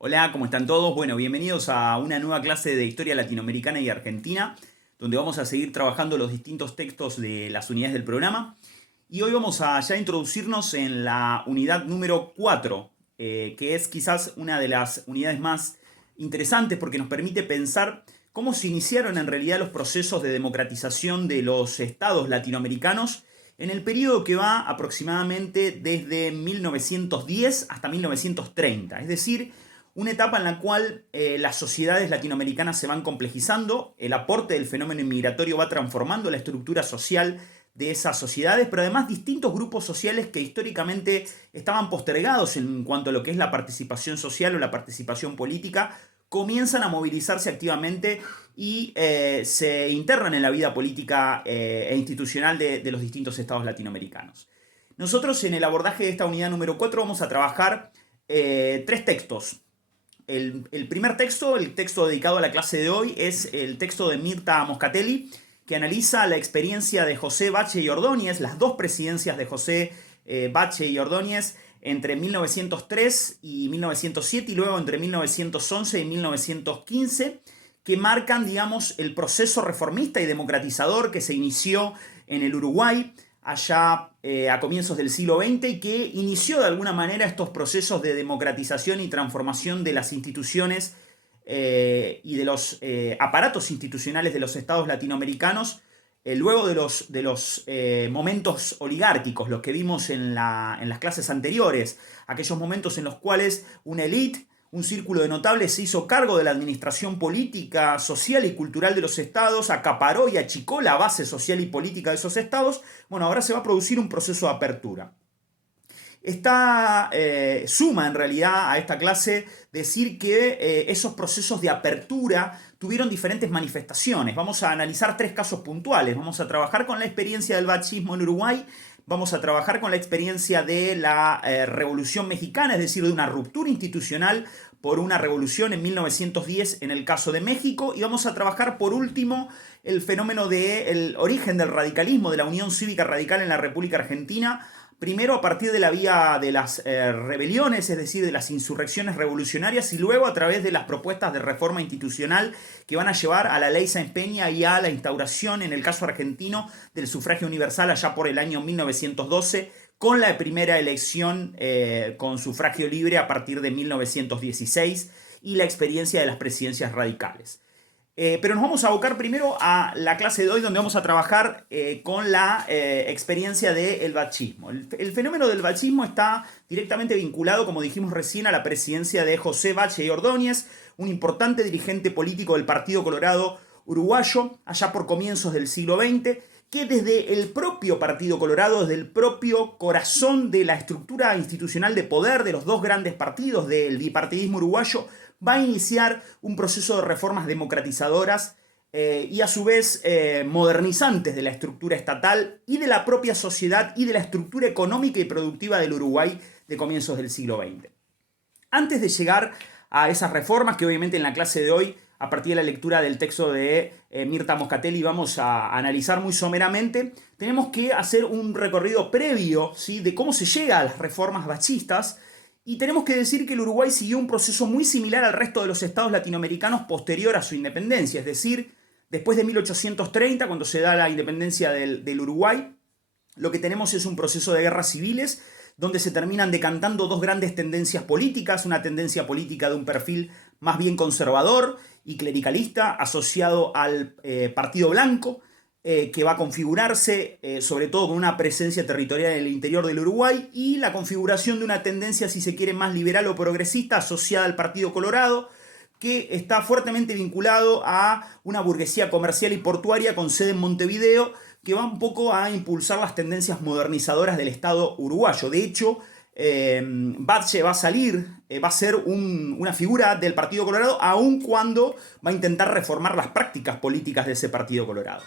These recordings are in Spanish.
Hola, ¿cómo están todos? Bueno, bienvenidos a una nueva clase de Historia Latinoamericana y Argentina, donde vamos a seguir trabajando los distintos textos de las unidades del programa. Y hoy vamos a ya introducirnos en la unidad número 4, que es quizás una de las unidades más interesantes porque nos permite pensar cómo se iniciaron en realidad los procesos de democratización de los estados latinoamericanos en el periodo que va aproximadamente desde 1910 hasta 1930, es decir, una etapa en la cual las sociedades latinoamericanas se van complejizando, el aporte del fenómeno inmigratorio va transformando la estructura social de esas sociedades, pero además distintos grupos sociales que históricamente estaban postergados en cuanto a lo que es la participación social o la participación política, comienzan a movilizarse activamente y se internan en la vida política e institucional de los distintos estados latinoamericanos. Nosotros en el abordaje de esta unidad número 4 vamos a trabajar tres textos. El primer texto, el texto dedicado a la clase de hoy, es el texto de Mirta Moscatelli, que analiza la experiencia de José Bache y Ordóñez, las dos presidencias de José Bache y Ordóñez entre 1903 y 1907 y luego entre 1911 y 1915, que marcan, digamos, el proceso reformista y democratizador que se inició en el Uruguay allá a comienzos del siglo XX y que inició de alguna manera estos procesos de democratización y transformación de las instituciones y de los aparatos institucionales de los estados latinoamericanos luego de los momentos oligárquicos, los que vimos en las clases anteriores, aquellos momentos en los cuales una élite, un círculo de notables se hizo cargo de la administración política, social y cultural de los estados, acaparó y achicó la base social y política de esos estados. Bueno, ahora se va a producir un proceso de apertura. Suma en realidad a esta clase decir que esos procesos de apertura tuvieron diferentes manifestaciones. Vamos a analizar tres casos puntuales. Vamos a trabajar con la experiencia del bachismo en Uruguay, vamos a trabajar con la experiencia de la Revolución Mexicana, es decir, de una ruptura institucional por una revolución en 1910 en el caso de México, y vamos a trabajar por último el fenómeno del origen del radicalismo, de la Unión Cívica Radical en la República Argentina, primero a partir de la vía de las rebeliones, es decir, de las insurrecciones revolucionarias, y luego a través de las propuestas de reforma institucional que van a llevar a la ley Sáenz Peña y a la instauración, en el caso argentino, del sufragio universal allá por el año 1912, con la primera elección con sufragio libre a partir de 1916 y la experiencia de las presidencias radicales. Pero nos vamos a abocar primero a la clase de hoy, donde vamos a trabajar con la experiencia del bachismo. El fenómeno del bachismo está directamente vinculado, como dijimos recién, a la presidencia de José Bache y Ordóñez, un importante dirigente político del Partido Colorado uruguayo, allá por comienzos del siglo XX, que desde el propio Partido Colorado, desde el propio corazón de la estructura institucional de poder de los dos grandes partidos del bipartidismo uruguayo, va a iniciar un proceso de reformas democratizadoras y a su vez modernizantes de la estructura estatal y de la propia sociedad y de la estructura económica y productiva del Uruguay de comienzos del siglo XX. Antes de llegar a esas reformas, que obviamente en la clase de hoy, a partir de la lectura del texto de Mirta Moscatelli, vamos a analizar muy someramente, tenemos que hacer un recorrido previo, ¿sí?, de cómo se llega a las reformas bachistas. Y tenemos que decir que el Uruguay siguió un proceso muy similar al resto de los estados latinoamericanos posterior a su independencia, es decir, después de 1830, cuando se da la independencia del Uruguay, lo que tenemos es un proceso de guerras civiles donde se terminan decantando dos grandes tendencias políticas, una tendencia política de un perfil más bien conservador y clericalista asociado al Partido Blanco, que va a configurarse sobre todo con una presencia territorial en el interior del Uruguay, y la configuración de una tendencia, si se quiere, más liberal o progresista asociada al Partido Colorado, que está fuertemente vinculado a una burguesía comercial y portuaria con sede en Montevideo, que va un poco a impulsar las tendencias modernizadoras del Estado uruguayo. De hecho, Bache va a salir, va a ser una figura del Partido Colorado, aun cuando va a intentar reformar las prácticas políticas de ese Partido Colorado.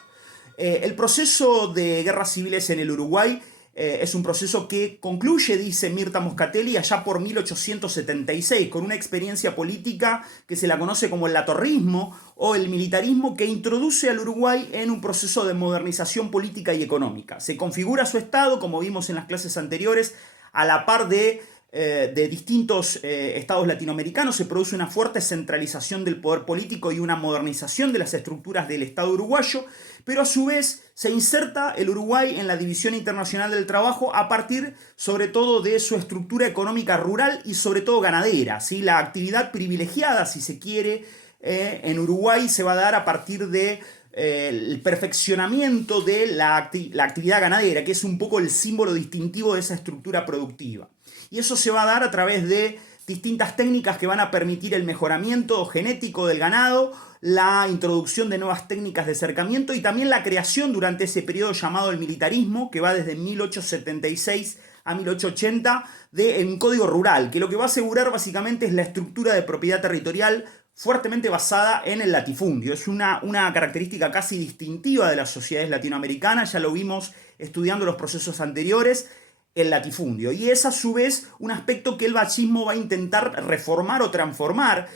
El proceso de guerras civiles en el Uruguay es un proceso que concluye, dice Mirta Moscatelli, allá por 1876, con una experiencia política que se la conoce como el latorrismo o el militarismo, que introduce al Uruguay en un proceso de modernización política y económica. Se configura su Estado, como vimos en las clases anteriores, a la par de de distintos estados latinoamericanos, se produce una fuerte centralización del poder político y una modernización de las estructuras del Estado uruguayo, pero a su vez se inserta el Uruguay en la División Internacional del Trabajo a partir sobre todo de su estructura económica rural y sobre todo ganadera, ¿sí? La actividad privilegiada, si se quiere, en Uruguay se va a dar a partir de el perfeccionamiento de la actividad ganadera, que es un poco el símbolo distintivo de esa estructura productiva. Y eso se va a dar a través de distintas técnicas que van a permitir el mejoramiento genético del ganado, la introducción de nuevas técnicas de cercamiento y también la creación durante ese periodo llamado el militarismo, que va desde 1876 a 1880, de un código rural, que lo que va a asegurar básicamente es la estructura de propiedad territorial fuertemente basada en el latifundio. Es una característica casi distintiva de las sociedades latinoamericanas, ya lo vimos estudiando los procesos anteriores, el latifundio. Y es a su vez un aspecto que el bachismo va a intentar reformar o transformar,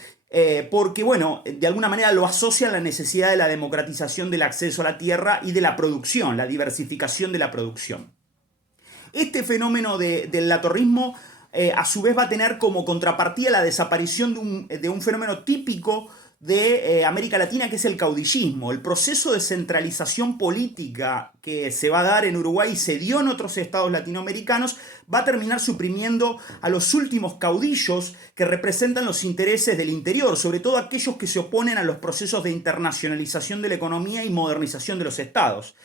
porque, bueno, de alguna manera lo asocia a la necesidad de la democratización del acceso a la tierra y de la producción, la diversificación de la producción. Este fenómeno del latorrismo a su vez va a tener como contrapartida la desaparición de un fenómeno típico de América Latina, que es el caudillismo. El proceso de centralización política que se va a dar en Uruguay y se dio en otros estados latinoamericanos va a terminar suprimiendo a los últimos caudillos que representan los intereses del interior, sobre todo aquellos que se oponen a los procesos de internacionalización de la economía y modernización de los estados.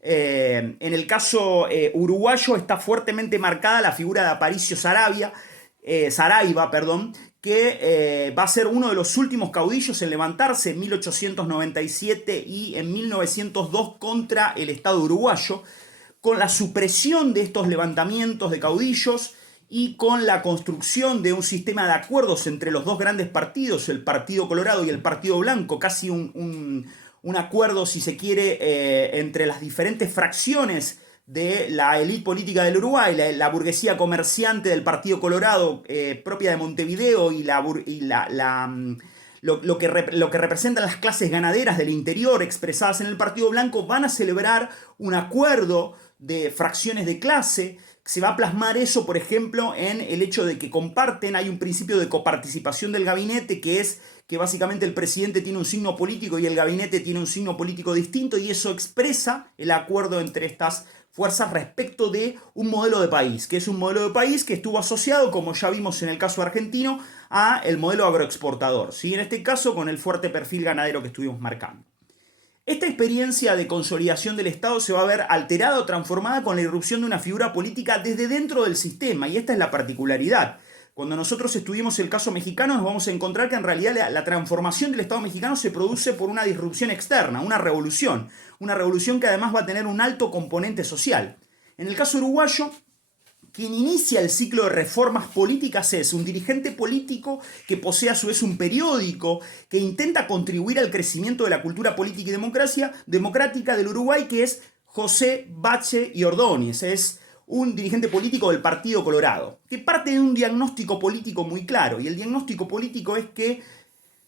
En el caso uruguayo está fuertemente marcada la figura de Aparicio Saraiva, que va a ser uno de los últimos caudillos en levantarse en 1897 y en 1902 contra el Estado uruguayo, con la supresión de estos levantamientos de caudillos y con la construcción de un sistema de acuerdos entre los dos grandes partidos, el Partido Colorado y el Partido Blanco, casi un acuerdo, si se quiere, entre las diferentes fracciones de la élite política del Uruguay, la burguesía comerciante del Partido Colorado, propia de Montevideo, y lo que representan las clases ganaderas del interior expresadas en el Partido Blanco, van a celebrar un acuerdo de fracciones de clase. Se va a plasmar eso, por ejemplo, en el hecho de que comparten, hay un principio de coparticipación del gabinete, que es que básicamente el presidente tiene un signo político y el gabinete tiene un signo político distinto, y eso expresa el acuerdo entre estas fuerzas respecto de un modelo de país, que es un modelo de país que estuvo asociado, como ya vimos en el caso argentino, a el modelo agroexportador, ¿sí? En este caso con el fuerte perfil ganadero que estuvimos marcando. Esta experiencia de consolidación del Estado se va a ver alterada o transformada con la irrupción de una figura política desde dentro del sistema, y esta es la particularidad. Cuando nosotros estudiemos el caso mexicano nos vamos a encontrar que en realidad la transformación del Estado mexicano se produce por una disrupción externa, una revolución que además va a tener un alto componente social. En el caso uruguayo, quien inicia el ciclo de reformas políticas es un dirigente político que posee a su vez un periódico que intenta contribuir al crecimiento de la cultura política y democrática del Uruguay, que es José Bache y Ordóñez. Es un dirigente político del Partido Colorado, que parte de un diagnóstico político muy claro, y el diagnóstico político es que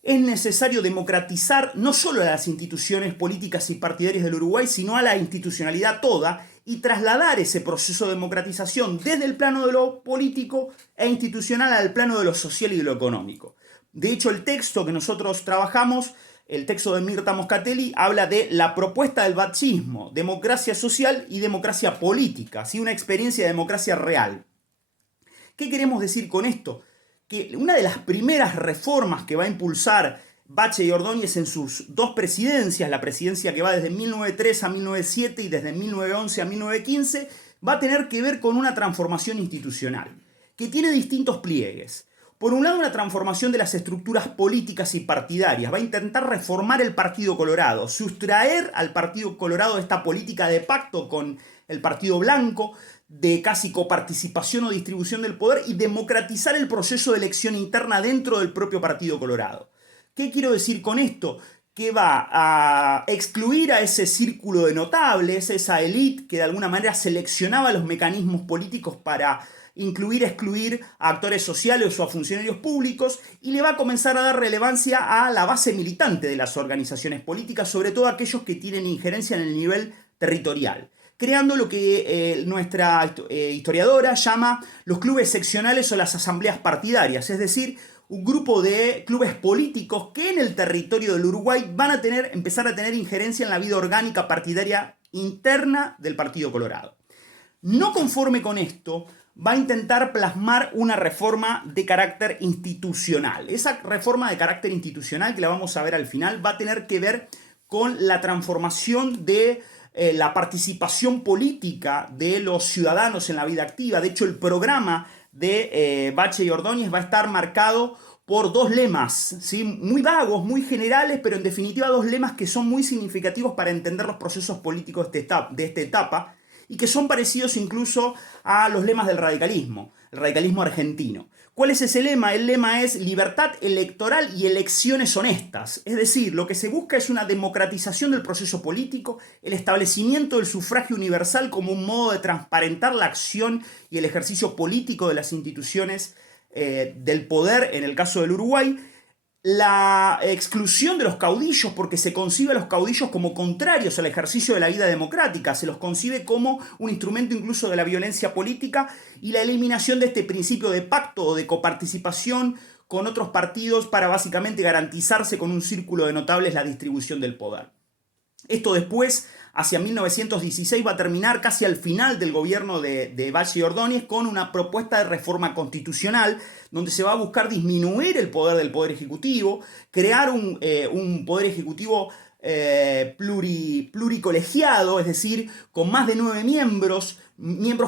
es necesario democratizar no solo a las instituciones políticas y partidarias del Uruguay, sino a la institucionalidad toda, y trasladar ese proceso de democratización desde el plano de lo político e institucional al plano de lo social y de lo económico. De hecho, el texto que nosotros trabajamos, el texto de Mirta Moscatelli, habla de la propuesta del bachismo, democracia social y democracia política, ¿sí? Una experiencia de democracia real. ¿Qué queremos decir con esto? Que una de las primeras reformas que va a impulsar Bache y Ordóñez en sus dos presidencias, la presidencia que va desde 1903 a 1907 y desde 1911 a 1915, va a tener que ver con una transformación institucional, que tiene distintos pliegues. Por un lado, una transformación de las estructuras políticas y partidarias. Va a intentar reformar el Partido Colorado, sustraer al Partido Colorado de esta política de pacto con el Partido Blanco, de casi coparticipación o distribución del poder, y democratizar el proceso de elección interna dentro del propio Partido Colorado. ¿Qué quiero decir con esto? Que va a excluir a ese círculo de notables, esa élite que de alguna manera seleccionaba los mecanismos políticos para excluir a actores sociales o a funcionarios públicos, y le va a comenzar a dar relevancia a la base militante de las organizaciones políticas, sobre todo aquellos que tienen injerencia en el nivel territorial, creando lo que nuestra historiadora llama los clubes seccionales o las asambleas partidarias, es decir, un grupo de clubes políticos que en el territorio del Uruguay van a empezar a tener injerencia en la vida orgánica partidaria interna del Partido Colorado. No conforme con esto, va a intentar plasmar una reforma de carácter institucional. Esa reforma de carácter institucional, que la vamos a ver al final, va a tener que ver con la transformación de la participación política de los ciudadanos en la vida activa. De hecho, el programa de Bache y Ordóñez va a estar marcado por dos lemas, ¿sí? Muy vagos, muy generales, pero en definitiva dos lemas que son muy significativos para entender los procesos políticos de esta etapa y que son parecidos incluso a los lemas del radicalismo, el radicalismo argentino. ¿Cuál es ese lema? El lema es libertad electoral y elecciones honestas. Es decir, lo que se busca es una democratización del proceso político, el establecimiento del sufragio universal como un modo de transparentar la acción y el ejercicio político de las instituciones del poder, en el caso del Uruguay, la exclusión de los caudillos, porque se concibe a los caudillos como contrarios al ejercicio de la vida democrática, se los concibe como un instrumento incluso de la violencia política, y la eliminación de este principio de pacto o de coparticipación con otros partidos para básicamente garantizarse con un círculo de notables la distribución del poder. Esto después, hacia 1916, va a terminar casi al final del gobierno de Bache y Ordóñez con una propuesta de reforma constitucional donde se va a buscar disminuir el poder del Poder Ejecutivo, crear un Poder Ejecutivo pluricolegiado, es decir, con más de 9 miembros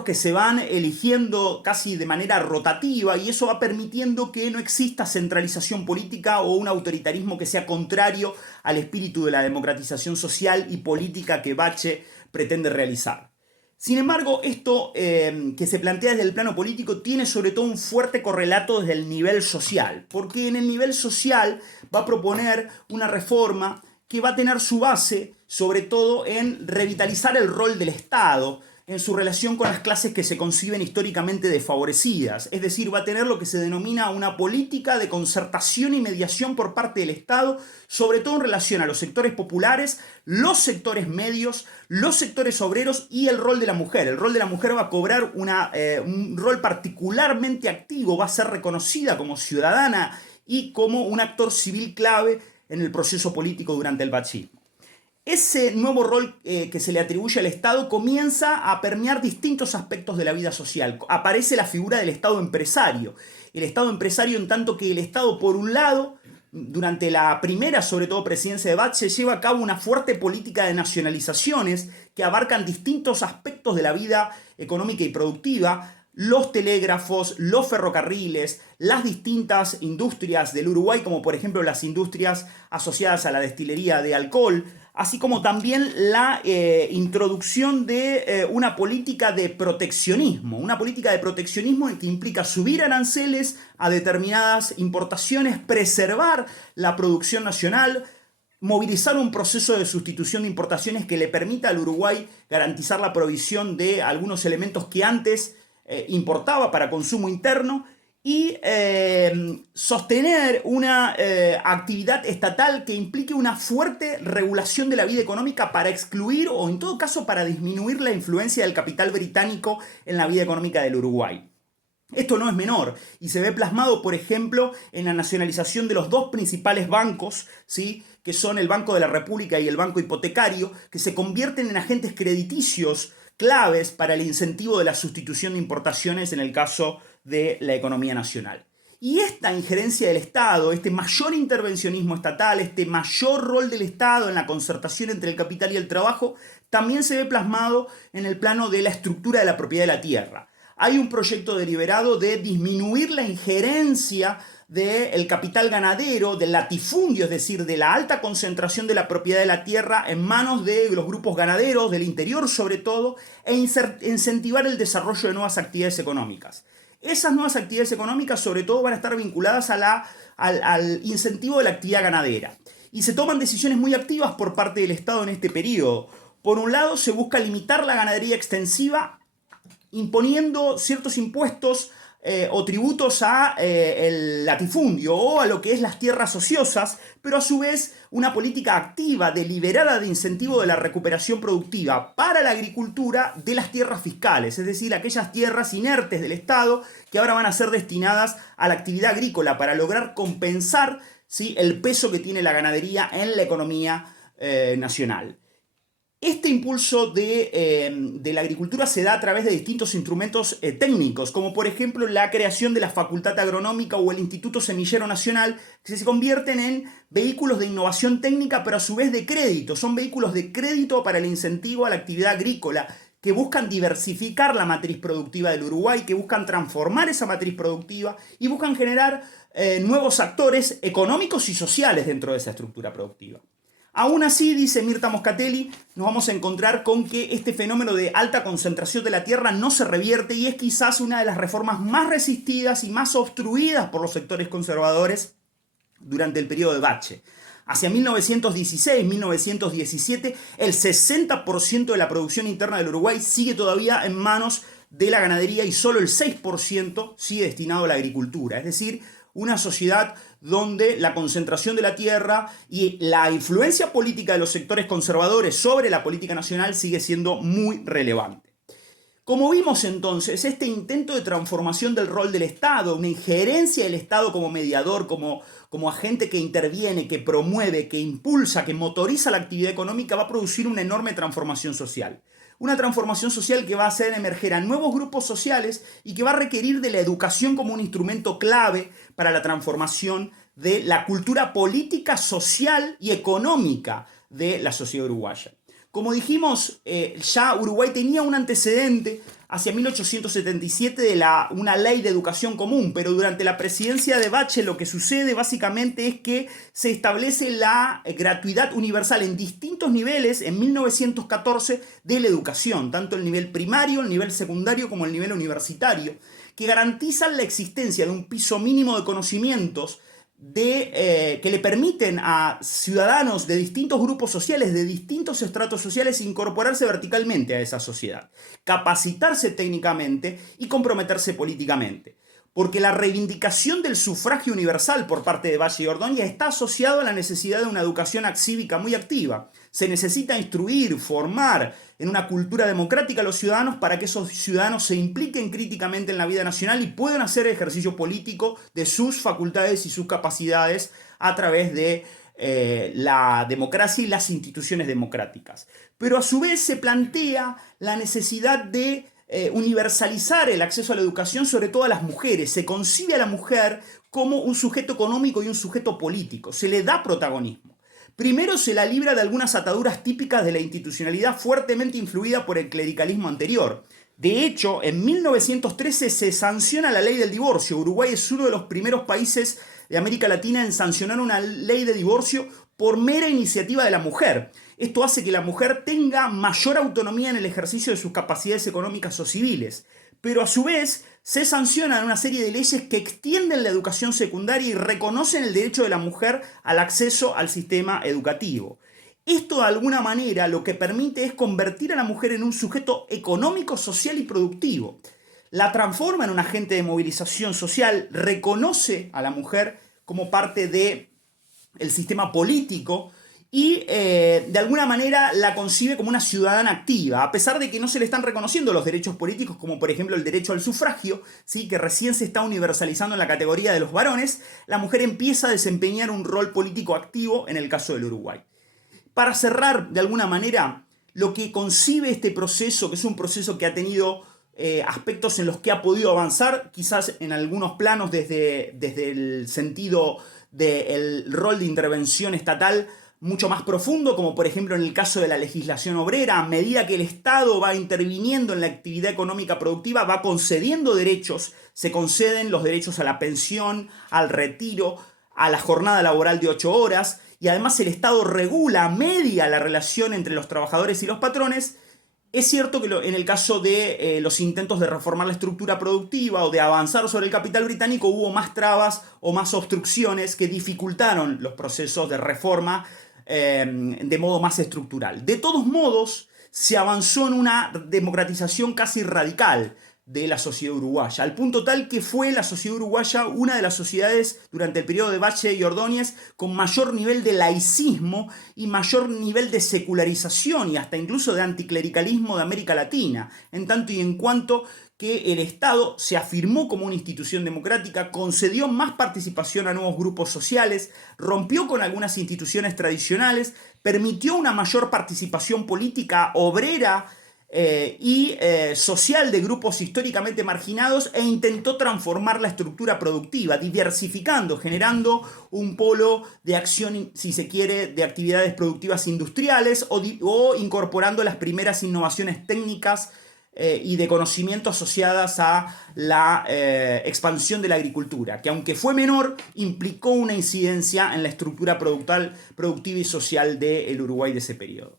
que se van eligiendo casi de manera rotativa, y eso va permitiendo que no exista centralización política o un autoritarismo que sea contrario al espíritu de la democratización social y política que Bache pretende realizar. Sin embargo, esto que se plantea desde el plano político tiene sobre todo un fuerte correlato desde el nivel social, porque en el nivel social va a proponer una reforma que va a tener su base sobre todo en revitalizar el rol del Estado en su relación con las clases que se conciben históricamente desfavorecidas. Es decir, va a tener lo que se denomina una política de concertación y mediación por parte del Estado, sobre todo en relación a los sectores populares, los sectores medios, los sectores obreros y el rol de la mujer. El rol de la mujer va a cobrar un rol particularmente activo, va a ser reconocida como ciudadana y como un actor civil clave en el proceso político durante el bachismo. Ese nuevo rol que se le atribuye al Estado comienza a permear distintos aspectos de la vida social. Aparece la figura del Estado empresario. El Estado empresario, en tanto que el Estado, por un lado, durante la primera, sobre todo, presidencia de Bache, lleva a cabo una fuerte política de nacionalizaciones que abarcan distintos aspectos de la vida económica y productiva: los telégrafos, los ferrocarriles, las distintas industrias del Uruguay, como por ejemplo las industrias asociadas a la destilería de alcohol, así como también la introducción de una política de proteccionismo que implica subir aranceles a determinadas importaciones, preservar la producción nacional, movilizar un proceso de sustitución de importaciones que le permita al Uruguay garantizar la provisión de algunos elementos que antes importaba para consumo interno, y sostener una actividad estatal que implique una fuerte regulación de la vida económica para excluir o en todo caso para disminuir la influencia del capital británico en la vida económica del Uruguay. Esto no es menor y se ve plasmado, por ejemplo, en la nacionalización de los dos principales bancos, ¿sí?, que son el Banco de la República y el Banco Hipotecario, que se convierten en agentes crediticios claves para el incentivo de la sustitución de importaciones en el caso de la economía nacional. Y esta injerencia del Estado, este mayor intervencionismo estatal, este mayor rol del Estado en la concertación entre el capital y el trabajo, también se ve plasmado en el plano de la estructura de la propiedad de la tierra. Hay un proyecto deliberado de disminuir la injerencia del capital ganadero, del latifundio, es decir, de la alta concentración de la propiedad de la tierra en manos de los grupos ganaderos, del interior sobre todo, e incentivar el desarrollo de nuevas actividades económicas. Esas nuevas actividades económicas sobre todo van a estar vinculadas al incentivo de la actividad ganadera. Y se toman decisiones muy activas por parte del Estado en este periodo. Por un lado, se busca limitar la ganadería extensiva imponiendo ciertos impuestos o tributos a el latifundio o a lo que es las tierras ociosas, pero a su vez una política activa, deliberada de incentivo de la recuperación productiva para la agricultura de las tierras fiscales, es decir, aquellas tierras inertes del Estado que ahora van a ser destinadas a la actividad agrícola para lograr compensar, ¿sí?, el peso que tiene la ganadería en la economía nacional. Este impulso de la agricultura se da a través de distintos instrumentos técnicos, como por ejemplo la creación de la Facultad Agronómica o el Instituto Semillero Nacional, que se convierten en vehículos de innovación técnica, pero a su vez de crédito. Son vehículos de crédito para el incentivo a la actividad agrícola, que buscan diversificar la matriz productiva del Uruguay, que buscan transformar esa matriz productiva y buscan generar nuevos actores económicos y sociales dentro de esa estructura productiva. Aún así, dice Mirta Moscatelli, nos vamos a encontrar con que este fenómeno de alta concentración de la tierra no se revierte y es quizás una de las reformas más resistidas y más obstruidas por los sectores conservadores durante el periodo de Bache. Hacia 1916-1917, el 60% de la producción interna del Uruguay sigue todavía en manos de la ganadería y solo el 6% sigue destinado a la agricultura. Es decir, una sociedad donde la concentración de la tierra y la influencia política de los sectores conservadores sobre la política nacional sigue siendo muy relevante. Como vimos entonces, este intento de transformación del rol del Estado, una injerencia del Estado como mediador, como agente que interviene, que promueve, que impulsa, que motoriza la actividad económica, va a producir una enorme transformación social. Una transformación social que va a hacer emerger a nuevos grupos sociales y que va a requerir de la educación como un instrumento clave para la transformación de la cultura política, social y económica de la sociedad uruguaya. Como dijimos, ya Uruguay tenía un antecedente hacia 1877 de una ley de educación común, pero durante la presidencia de Bache lo que sucede básicamente es que se establece la gratuidad universal en distintos niveles en 1914 de la educación, tanto el nivel primario, el nivel secundario como el nivel universitario, que garantizan la existencia de un piso mínimo de conocimientos que le permiten a ciudadanos de distintos grupos sociales, de distintos estratos sociales, incorporarse verticalmente a esa sociedad, capacitarse técnicamente y comprometerse políticamente. Porque la reivindicación del sufragio universal por parte de Valle y Ordóñez está asociado a la necesidad de una educación cívica muy activa. Se necesita instruir, formar en una cultura democrática a los ciudadanos para que esos ciudadanos se impliquen críticamente en la vida nacional y puedan hacer ejercicio político de sus facultades y sus capacidades a través de la democracia y las instituciones democráticas. Pero a su vez se plantea la necesidad de universalizar el acceso a la educación, sobre todo a las mujeres. Se concibe a la mujer como un sujeto económico y un sujeto político. Se le da protagonismo. Primero se la libra de algunas ataduras típicas de la institucionalidad fuertemente influida por el clericalismo anterior. De hecho, en 1913 se sanciona la ley del divorcio. Uruguay es uno de los primeros países de América Latina en sancionar una ley de divorcio por mera iniciativa de la mujer. Esto hace que la mujer tenga mayor autonomía en el ejercicio de sus capacidades económicas o civiles. Pero a su vez se sancionan una serie de leyes que extienden la educación secundaria y reconocen el derecho de la mujer al acceso al sistema educativo. Esto de alguna manera lo que permite es convertir a la mujer en un sujeto económico, social y productivo. La transforma en un agente de movilización social, reconoce a la mujer como parte del sistema político y de alguna manera la concibe como una ciudadana activa, a pesar de que no se le están reconociendo los derechos políticos, como por ejemplo el derecho al sufragio, ¿sí?, que recién se está universalizando en la categoría de los varones. La mujer empieza a desempeñar un rol político activo en el caso del Uruguay. Para cerrar, de alguna manera, lo que concibe este proceso, que es un proceso que ha tenido aspectos en los que ha podido avanzar, quizás en algunos planos desde el sentido del rol de intervención estatal mucho más profundo, como por ejemplo en el caso de la legislación obrera. A medida que el Estado va interviniendo en la actividad económica productiva, va concediendo derechos, se conceden los derechos a la pensión, al retiro, a la jornada laboral de 8 horas, y además el Estado regula, media la relación entre los trabajadores y los patrones. Es cierto que en el caso de los intentos de reformar la estructura productiva o de avanzar sobre el capital británico hubo más trabas o más obstrucciones que dificultaron los procesos de reforma de modo más estructural. De todos modos, se avanzó en una democratización casi radical. de la sociedad uruguaya, al punto tal que fue la sociedad uruguaya una de las sociedades durante el periodo de Bache y Ordóñez con mayor nivel de laicismo y mayor nivel de secularización y hasta incluso de anticlericalismo de América Latina, en tanto y en cuanto que el Estado se afirmó como una institución democrática, concedió más participación a nuevos grupos sociales, rompió con algunas instituciones tradicionales, permitió una mayor participación política obrera y social de grupos históricamente marginados e intentó transformar la estructura productiva, diversificando, generando un polo de acción, si se quiere, de actividades productivas industriales o incorporando las primeras innovaciones técnicas y de conocimiento asociadas a la expansión de la agricultura, que aunque fue menor, implicó una incidencia en la estructura productiva y social del Uruguay de ese periodo.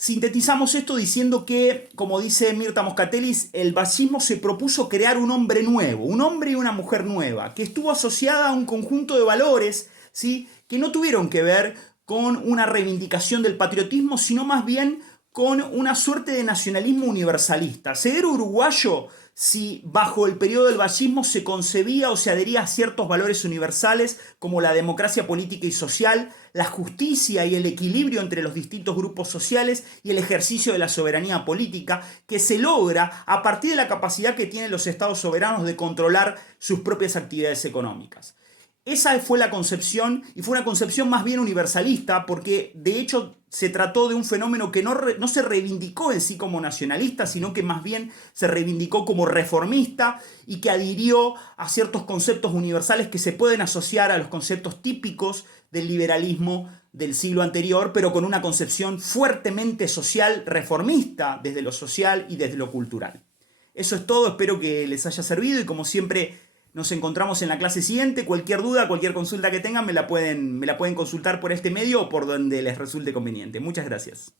Sintetizamos esto diciendo que, como dice Mirta Moscatellis, el baschismo se propuso crear un hombre nuevo, un hombre y una mujer nueva, que estuvo asociada a un conjunto de valores, ¿sí?, que no tuvieron que ver con una reivindicación del patriotismo, sino más bien con una suerte de nacionalismo universalista. Ser uruguayo, si bajo el periodo del baschismo se concebía o se adhería a ciertos valores universales como la democracia política y social, la justicia y el equilibrio entre los distintos grupos sociales y el ejercicio de la soberanía política, que se logra a partir de la capacidad que tienen los estados soberanos de controlar sus propias actividades económicas. Esa fue la concepción, y fue una concepción más bien universalista, porque de hecho se trató de un fenómeno que no se reivindicó en sí como nacionalista, sino que más bien se reivindicó como reformista y que adhirió a ciertos conceptos universales que se pueden asociar a los conceptos típicos del liberalismo del siglo anterior, pero con una concepción fuertemente social, reformista, desde lo social y desde lo cultural. Eso es todo, espero que les haya servido y como siempre nos encontramos en la clase siguiente. Cualquier duda, cualquier consulta que tengan me la pueden consultar por este medio o por donde les resulte conveniente. Muchas gracias.